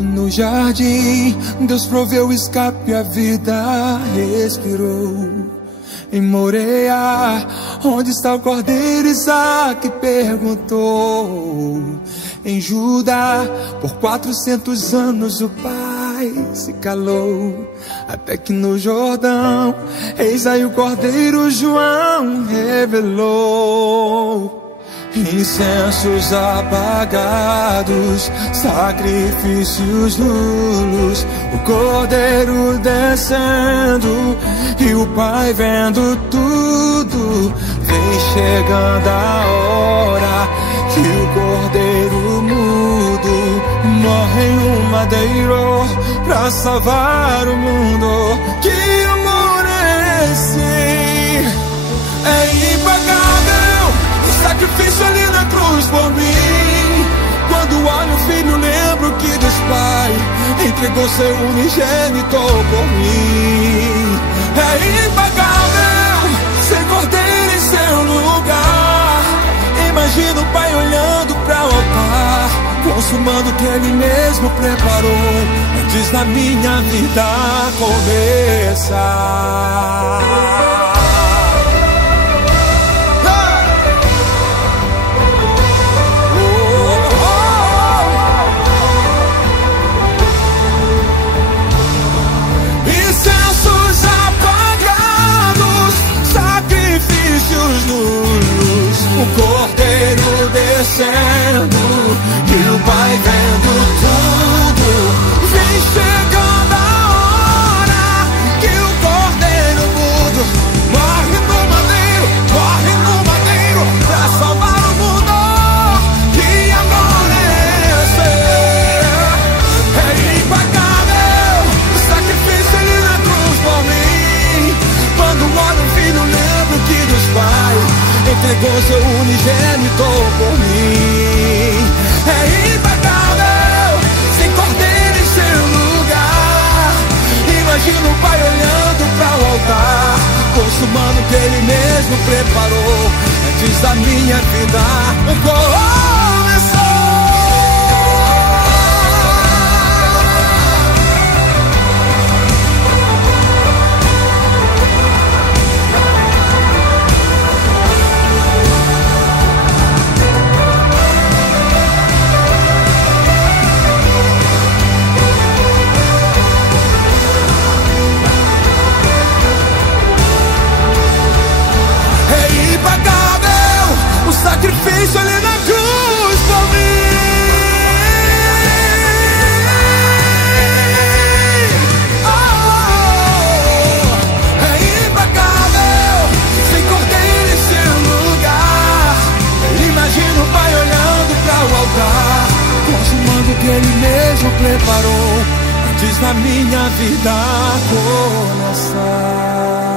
No jardim, Deus proveu escape, a vida respirou. Em Moreia, onde está o cordeiro, Isaac perguntou. Em Judá, por 400 anos o pai se calou. Até que no Jordão, eis aí o cordeiro, João revelou. Incensos apagados, sacrifícios nulos, o cordeiro descendo e o pai vendo tudo. Vem chegando a hora que o cordeiro mudo morre em um madeiro pra salvar o mundo. Que amor é esse? É impagável o sacrifício ali na cruz por mim. Quando olho o filho, lembro que Deus Pai entregou seu unigênito por mim. É impagável ser cordeiro em seu lugar. Imagina o Pai olhando para o altar, consumando o que Ele mesmo preparou antes da minha vida começar. O cordeiro descendo e o pai vendo tudo. Vem chegando a hora que o cordeiro mudo morre no madeiro pra salvar o mundo. Que amor é esse? É impagável o sacrifício ali na cruz por mim. Quando olho o filho, lembro que Deus Pai entregou seu unigênito por mim. É impagável, sem cordeiro em seu lugar. Imagina o Pai olhando para o altar, consumando o que Ele mesmo preparou antes da minha vida começar. O sacrifício ali na cruz por mim. É impagável, sem cordeiro em seu lugar. Imagina o Pai olhando para o altar, consumando o que Ele mesmo preparou antes da minha vida começar.